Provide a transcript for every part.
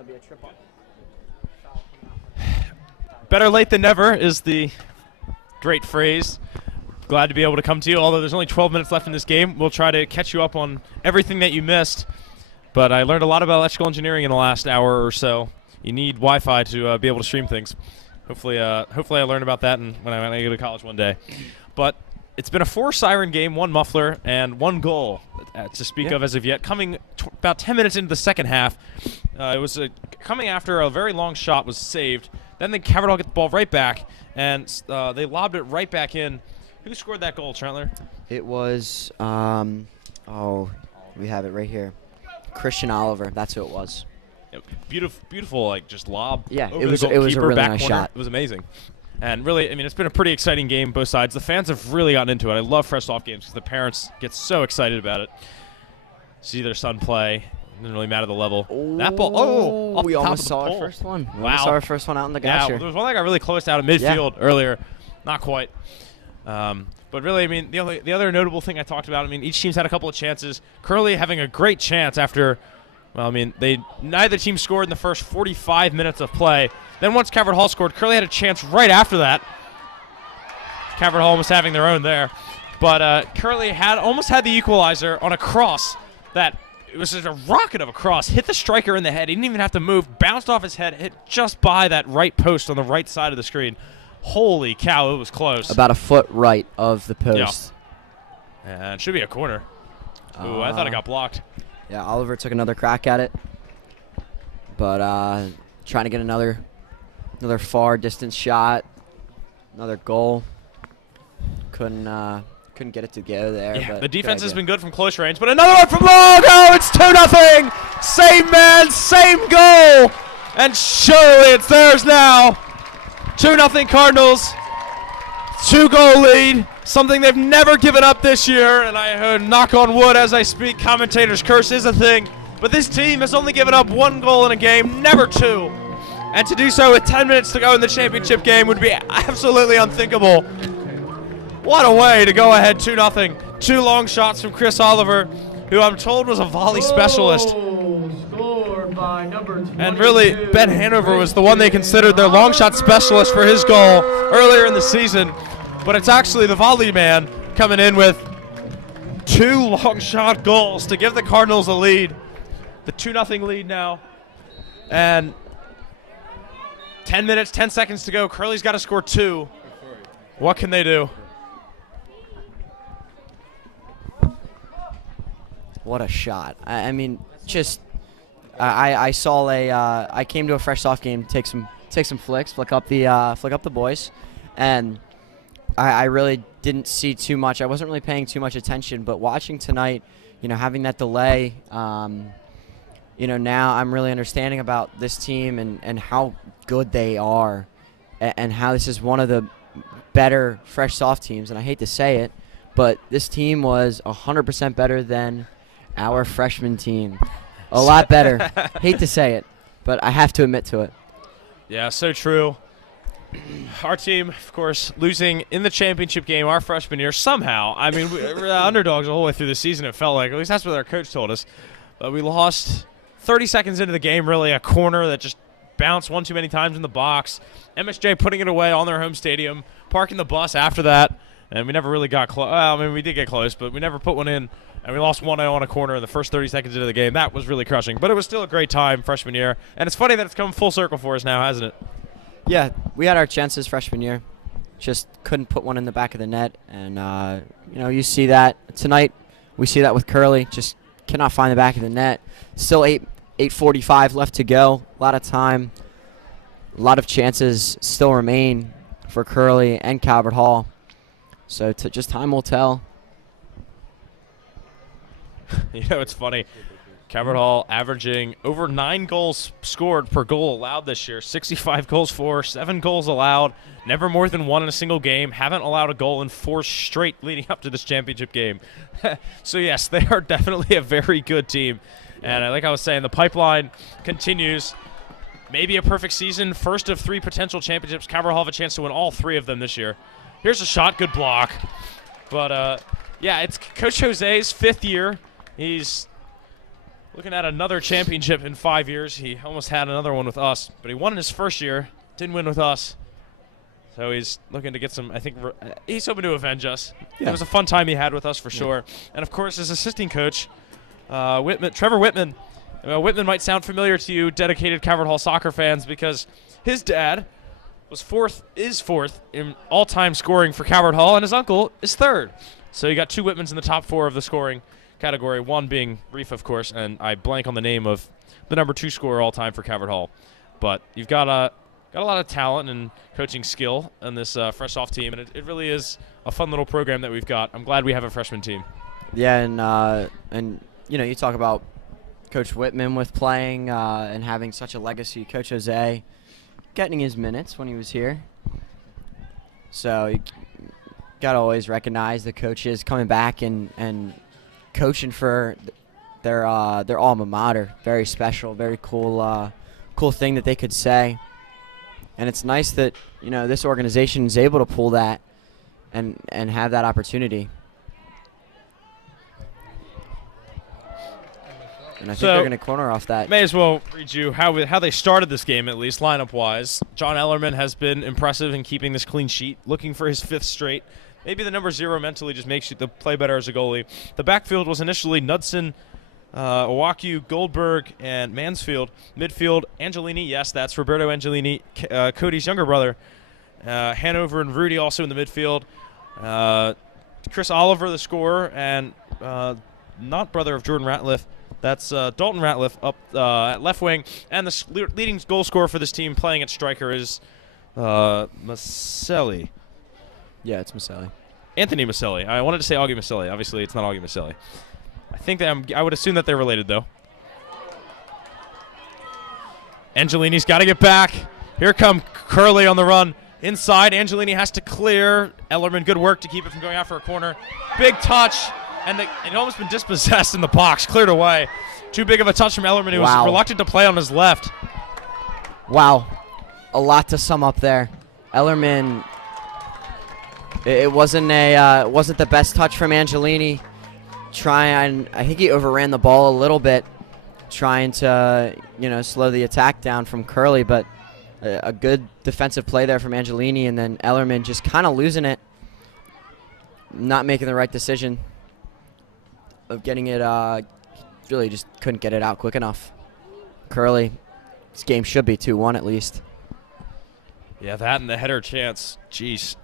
it'll be a triple. Better late than never is the great phrase. Glad to be able to come to you. Although there's only 12 minutes left in this game, we'll try to catch you up on everything that you missed. But I learned a lot about electrical engineering in the last hour or so. You need Wi-Fi to be able to stream things. Hopefully I learn about that when I go to college one day. But it's been a 4-siren game, 1 muffler, and 1 goal to speak of as of yet. Coming about 10 minutes into the second half, it was coming after a very long shot was saved. Then the Cavert Hall get the ball right back, and they lobbed it right back in. Who scored that goal, Trentler? It was, we have it right here. Christian Oliver, that's who it was. Beautiful, like just lob. Yeah, over it was the goalkeeper, a really back nice corner. shot. It was amazing. And really, I mean, it's been a pretty exciting game, both sides. The fans have really gotten into it. I love fresh off games because the parents get so excited about it. See their son play. It doesn't really matter the level. That ball, off we the top almost of the saw pole. our first one. We Wow. almost saw our first one out in the Yeah, gotcha. there was one that got really close out of midfield earlier. Not quite. But really, I mean, the other notable thing I talked about, I mean, each team's had a couple of chances. Curly having a great chance after, well, I mean, neither team scored in the first 45 minutes of play. Then once Cavert Hall scored, Curly had a chance right after that. Cavert Hall was having their own there. But Curly almost had the equalizer on a cross that it was just a rocket of a cross. Hit the striker in the head. He didn't even have to move. Bounced off his head. Hit just by that right post on the right side of the screen. Holy cow, it was close. About a foot right of the post. Yeah. And it should be a corner. Ooh, I thought it got blocked. Yeah, Oliver took another crack at it. But trying to get another far distance shot. Another goal. Couldn't get it to go there. Yeah, but the defense has good been good from close range, but another one from long. Oh, it's 2-0. Same man, same goal. And surely it's theirs now. 2-0 Cardinals. 2-goal lead. Something they've never given up this year. And I heard knock on wood as I speak. Commentator's curse is a thing. But this team has only given up 1 goal in a game, never 2. And to do so with 10 minutes to go in the championship game would be absolutely unthinkable. What a way to go ahead 2-0. 2 long shots from Chris Oliver, who I'm told was a volley specialist. And really, Ben Hanover was the one they considered their long shot specialist for his goal earlier in the season. But it's actually the volley man coming in with 2 long shot goals to give the Cardinals a lead. The 2-0 lead now. And 10 minutes, 10 seconds to go. Curly's got to score 2. What can they do? What a shot. I mean, just I saw I came to a fresh soft game, take some flicks, flick up the boys, and I really didn't see too much. I wasn't really paying too much attention, but watching tonight, having that delay, now I'm really understanding about this team and how good they are, and how this is one of the better fresh soft teams. And I hate to say it, but this team was 100% better than our freshman team. A lot better. Hate to say it, but I have to admit to it. Yeah, so true. Our team, of course, losing in the championship game our freshman year somehow. I mean, we were underdogs the whole way through the season, it felt like. At least that's what our coach told us. But we lost 30 seconds into the game, really, a corner that just bounced one too many times in the box. MSJ putting it away on their home stadium, parking the bus after that. And we never really got close. Well, I mean, we did get close, but we never put one in. And we lost 1-0 on a corner in the first 30 seconds into the game. That was really crushing. But it was still a great time freshman year. And it's funny that it's come full circle for us now, hasn't it? Yeah, we had our chances freshman year. Just couldn't put one in the back of the net. And, you see that tonight. We see that with Curly. Just cannot find the back of the net. Still 8:45 left to go. A lot of time. A lot of chances still remain for Curly and Calvert Hall. So just time will tell. It's funny. Calvert Hall averaging over 9 goals scored per goal allowed this year. 65 goals for, 7 goals allowed. Never more than 1 in a single game. Haven't allowed a goal in 4 straight leading up to this championship game. So, yes, they are definitely a very good team. And like I was saying, the pipeline continues. Maybe a perfect season. First of 3 potential championships. Calvert Hall have a chance to win all 3 of them this year. Here's a shot. Good block. But, yeah, it's Coach Jose's 5th year. He's Looking at another championship in 5 years. He almost had another one with us, but he won in his first year. Didn't win with us. So he's looking to get some, I think, he's hoping to avenge us. Yeah. It was a fun time he had with us for sure. And, of course, his assistant coach, Trevor Whitman. Whitman might sound familiar to you, dedicated Calvert Hall soccer fans, because his dad is fourth in all-time scoring for Calvert Hall, and his uncle is third. So you got two Whitmans in the top 4 of the scoring category, one being Reef, of course, and I blank on the name of the number 2 scorer all-time for Calvert Hall. But you've got a lot of talent and coaching skill in this fresh-off team, and it really is a fun little program that we've got. I'm glad we have a freshman team. Yeah, and you know, you talk about Coach Whitman with playing and having such a legacy. Coach Jose getting his minutes when he was here. So you got to always recognize the coaches coming back and coaching for their alma mater. Very special, very cool thing that they could say. And it's nice that, you know, this organization is able to pull that and have that opportunity. And I think they're going to corner off that. May as well read you how they started this game, at least lineup-wise. John Ellerman has been impressive in keeping this clean sheet, looking for his 5th straight. Maybe the number 0 mentally just makes you play better as a goalie. The backfield was initially Knudsen, Owaku, Goldberg, and Mansfield. Midfield, Angelini, yes, that's Roberto Angelini, Cody's younger brother. Hanover and Rudy also in the midfield. Chris Oliver, the scorer, and not brother of Jordan Ratliff. That's Dalton Ratliff up at left wing. And the leading goal scorer for this team playing at striker is Maselli. Yeah, it's Maselli. Anthony Maselli. I wanted to say Augie Maselli. Obviously, it's not Augie Maselli. I think that I would assume that they're related, though. Angelini's got to get back. Here come Curley on the run. Inside, Angelini has to clear. Ellerman, good work to keep it from going out for a corner. Big touch, and it almost been dispossessed in the box. Cleared away. Too big of a touch from Ellerman. He was reluctant to play on his left. Wow. A lot to sum up there. Ellerman, it wasn't the best touch from Angelini. I think he overran the ball a little bit, trying to, you know, slow the attack down from Curley, but a good defensive play there from Angelini, and then Ellerman just kind of losing it, not making the right decision of getting it, really just couldn't get it out quick enough. Curley, this game should be 2-1 at least. Yeah, that and the header chance. Jeez.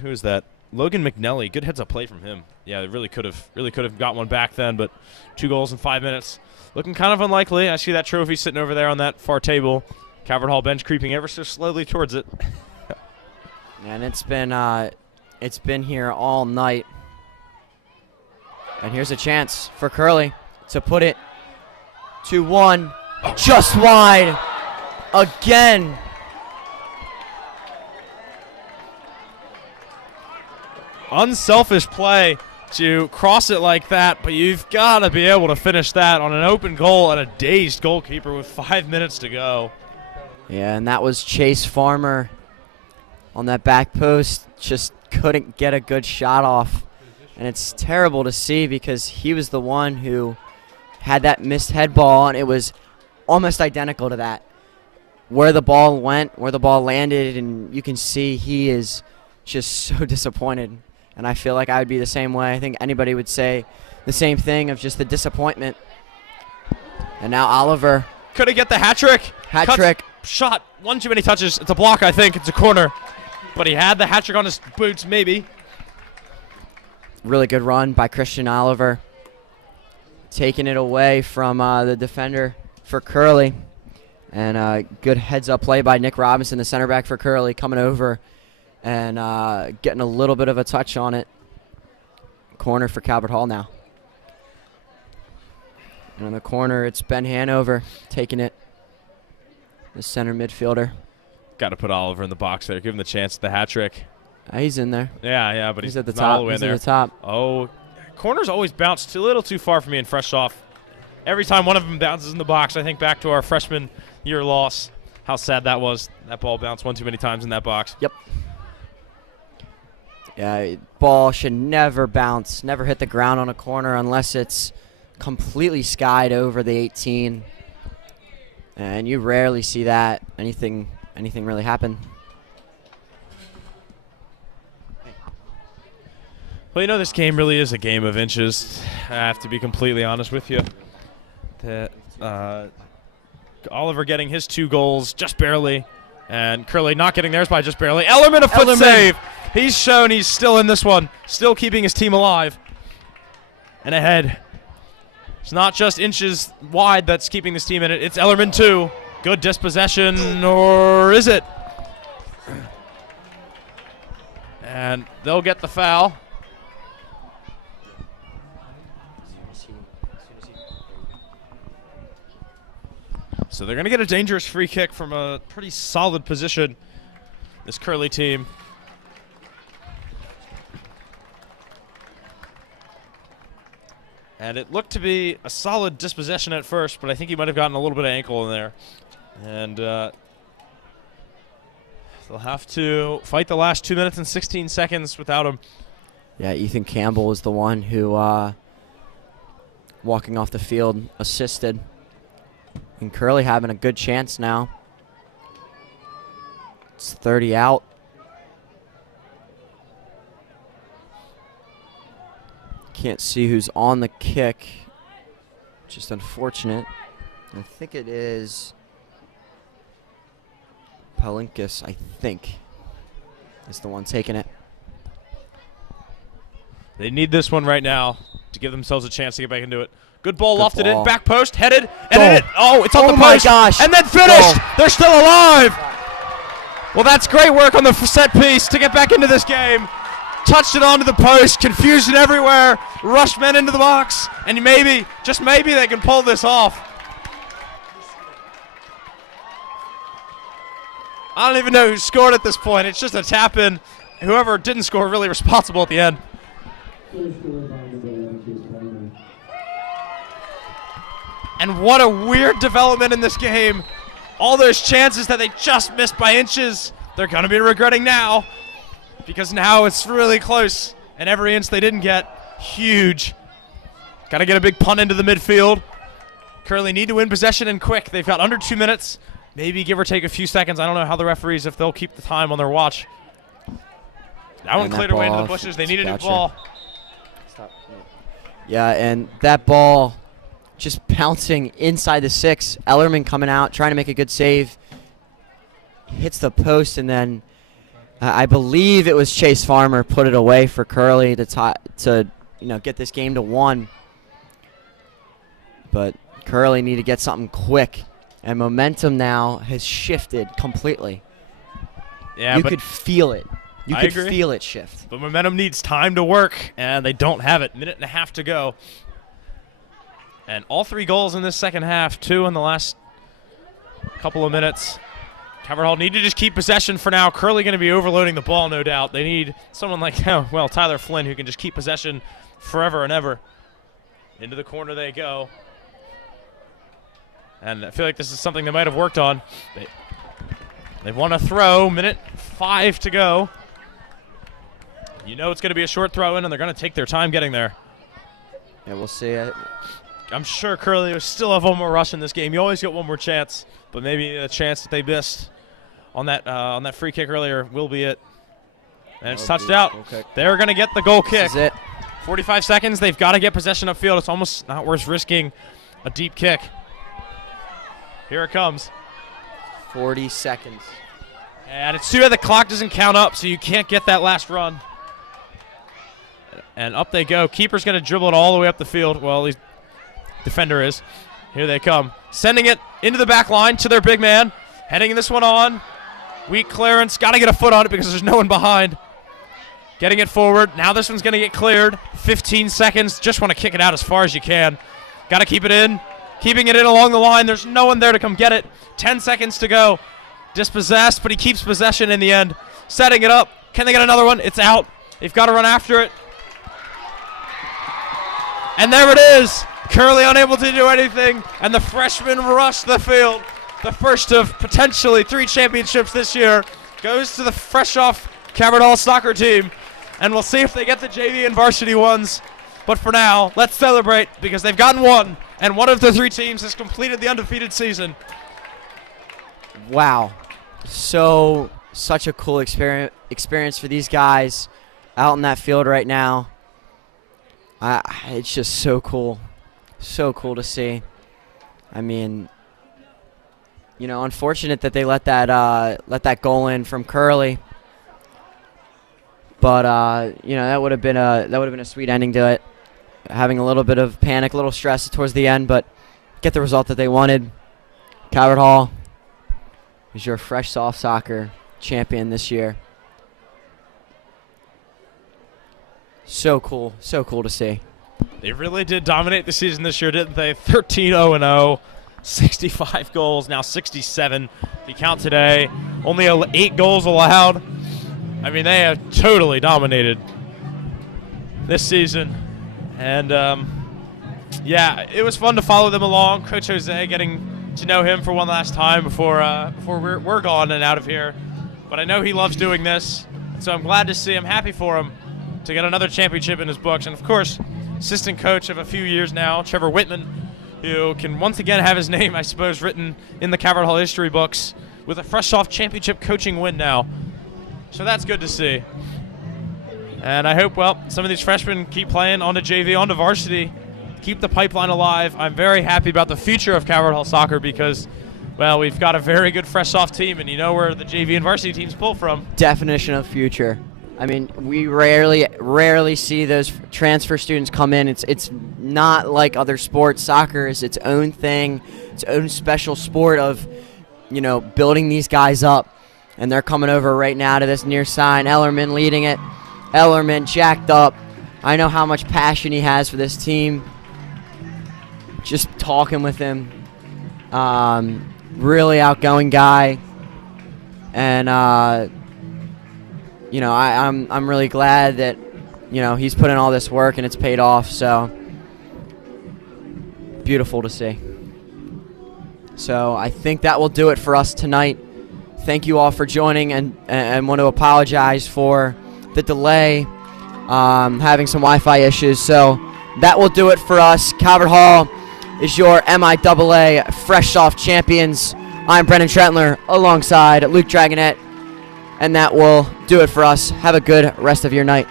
Who is that? Logan McNelly. Good heads-up play from him. Yeah, it really could have got one back then, but 2 goals in 5 minutes. Looking kind of unlikely. I see that trophy sitting over there on that far table. Calvert Hall bench creeping ever so slowly towards it. And it's been here all night. And here's a chance for Curley to put it 2-1. Just wide again. Unselfish play to cross it like that, but you've got to be able to finish that on an open goal and a dazed goalkeeper with 5 minutes to go. Yeah, and that was Chase Farmer on that back post. Just couldn't get a good shot off. And it's terrible to see because he was the one who had that missed head ball, and it was almost identical to that. Where the ball went, where the ball landed, and you can see he is just so disappointed. And I feel like I would be the same way. I think anybody would say the same thing of just the disappointment. And now Oliver. Could he get the hat trick? Hat trick. Shot. One too many touches. It's a block, I think. It's a corner. But he had the hat trick on his boots, maybe. Really good run by Christian Oliver. Taking it away from the defender for Curley. And good heads-up play by Nick Robinson, the center back for Curley, coming over and getting a little bit of a touch on it. Corner for Calvert Hall now. And in the corner, it's Ben Hanover taking it. The center midfielder. Got to put Oliver in the box there. Give him the chance at the hat trick. He's in there. Yeah, but he's at the not top. all the way in there. At the top. Oh, corners always bounce a little too far for me in fresh off. Every time one of them bounces in the box, I think back to our freshman year loss. How sad that was. That ball bounced one too many times in that box. Yep. Yeah, ball should never bounce, never hit the ground on a corner unless it's completely skied over the 18. And you rarely see that anything really happen. Well, you know, this game really is a game of inches. I have to be completely honest with you. That Oliver getting his 2 goals just barely, and Curley not getting theirs by just barely. Ellerman, a foot save. He's shown he's still in this one, still keeping his team alive and ahead. It's not just inches wide that's keeping this team in it. It's Ellerman too. Good dispossession, or is it? And they'll get the foul. So they're going to get a dangerous free kick from a pretty solid position, this Curly team. And it looked to be a solid dispossession at first, but I think he might have gotten a little bit of ankle in there. And they'll have to fight the last 2 minutes and 16 seconds without him. Yeah, Ethan Campbell is the one who, walking off the field, assisted. And Curly having a good chance now. It's 30 out. Can't see who's on the kick. Just unfortunate. I think it is Palinkas, I think, is the one taking it. They need this one right now to give themselves a chance to get back into it. Good ball Good lofted ball. in, back post, headed, and hit it. Oh, it's on the my post. gosh. And then finished. Goal. They're still alive. Well, that's great work on the set piece to get back into this game. Touched it onto the post, confusion everywhere, rushed men into the box, and maybe, just maybe, they can pull this off. I don't even know who scored at this point. It's just a tap in. Whoever didn't score really responsible at the end. And what a weird development in this game. All those chances that they just missed by inches, they're going to be regretting now, because now it's really close, and every inch they didn't get, huge. Got to get a big punt into the midfield. Curly need to win possession and quick. They've got under 2 minutes, maybe give or take a few seconds. I don't know how the referees, if they'll keep the time on their watch. That one cleared away into the bushes. They need a new ball. Yeah, and that ball just bouncing inside the 6. Ellerman coming out, trying to make a good save. Hits the post, and then I believe it was Chase Farmer put it away for Curly to get this game to 1. But Curly need to get something quick, and momentum now has shifted completely. Yeah, you could feel it. You could agree. feel it shift. But momentum needs time to work, and they don't have it. Minute and a half to go. And all 3 goals in this second half, 2 in the last couple of minutes. Calvert Hall need to just keep possession for now. Curly going to be overloading the ball, no doubt. They need someone like, Tyler Flynn, who can just keep possession forever and ever. Into the corner they go. And I feel like this is something they might have worked on. They've won a throw, minute 5 to go. You know it's going to be a short throw in, and they're going to take their time getting there. Yeah, we'll see. I'm sure Curly will still have one more rush in this game. You always get one more chance, but maybe a chance that they missed on that free kick earlier will be it. And it's touched out. They're going to get the goal kick. This is it. 45 seconds. They've got to get possession upfield. It's almost not worth risking a deep kick. Here it comes. 40 seconds. And it's too bad the clock doesn't count up, so you can't get that last run. And up they go. Keeper's going to dribble it all the way up the field. Well, the defender is. Here they come. Sending it into the back line to their big man. Heading this one on. Weak clearance. Got to get a foot on it because there's no one behind. Getting it forward. Now this one's going to get cleared. 15 seconds. Just want to kick it out as far as you can. Got to keep it in. Keeping it in along the line. There's no one there to come get it. 10 seconds to go. Dispossessed, but he keeps possession in the end. Setting it up. Can they get another one? It's out. They've got to run after it. And there it is. Curly unable to do anything, and the freshmen rush the field. The first of potentially 3 championships this year goes to the fresh-off Cabot Hall soccer team, and we'll see if they get the JV and varsity ones. But for now, let's celebrate because they've gotten one, and one of the 3 teams has completed the undefeated season. Wow. Such a cool experience for these guys out in that field right now. It's just so cool. So cool to see. I mean, you know, unfortunate that they let that goal in from Curley. But you know, that would have been a sweet ending to it. Having a little bit of panic, a little stress towards the end, but get the result that they wanted. Calvert Hall is your fresh soft soccer champion this year. So cool to see. They really did dominate the season this year, didn't they? 13-0-0, 65 goals, now 67 if you count today. Only 8 goals allowed. I mean, they have totally dominated this season. And, yeah, it was fun to follow them along. Coach Jose, getting to know him for one last time before we're gone and out of here. But I know he loves doing this, so I'm glad to see him, happy for him to get another championship in his books. And, of course, assistant coach of a few years now, Trevor Whitman, who can once again have his name, I suppose, written in the Calvert Hall history books with a fresh off championship coaching win now. So that's good to see. And I hope, well, some of these freshmen keep playing on the JV, on the varsity, keep the pipeline alive. I'm very happy about the future of Calvert Hall soccer because, well, we've got a very good fresh off team, and you know where the JV and varsity teams pull from. Definition of future. I mean, we rarely see those transfer students come in. It's not like other sports. Soccer is its own thing, its own special sport of, you know, building these guys up. And they're coming over right now to this near sign. Ellerman leading it. Ellerman jacked up. I know how much passion he has for this team. Just talking with him. Really outgoing guy. And, you know, I'm really glad that, you know, he's put in all this work and it's paid off. So, beautiful to see. So, I think that will do it for us tonight. Thank you all for joining, and want to apologize for the delay, having some Wi-Fi issues. So that will do it for us. Calvert Hall is your MIAA Fresh Soft Champions. I'm Brennan Trentler alongside Luke Dragonette, and that will do it for us. Have a good rest of your night.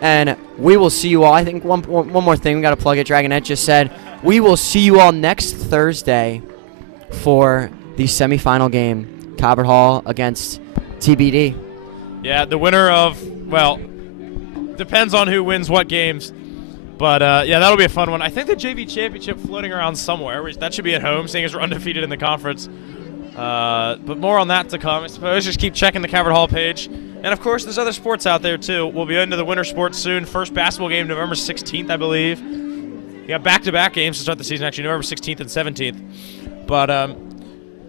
And we will see you all. I think one more thing. We got to plug it. Dragonette just said we will see you all next Thursday for the semifinal game, Calvert Hall against TBD. Yeah, the winner of, well, depends on who wins what games. But, yeah, that'll be a fun one. I think the JV championship floating around somewhere. That should be at home, seeing as we're undefeated in the conference. But more on that to come, I suppose. Just keep checking the Calvert Hall page. And, of course, there's other sports out there, too. We'll be into the winter sports soon. First basketball game November 16th, I believe. We got back-to-back games to start the season, actually, November 16th and 17th. But,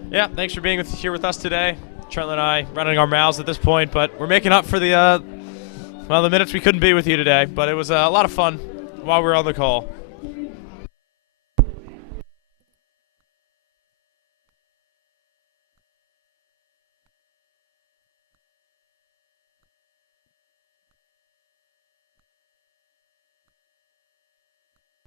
yeah, thanks for being here with us today. Trentler and I running our mouths at this point, but we're making up for the minutes we couldn't be with you today. But it was a lot of fun while we were on the call.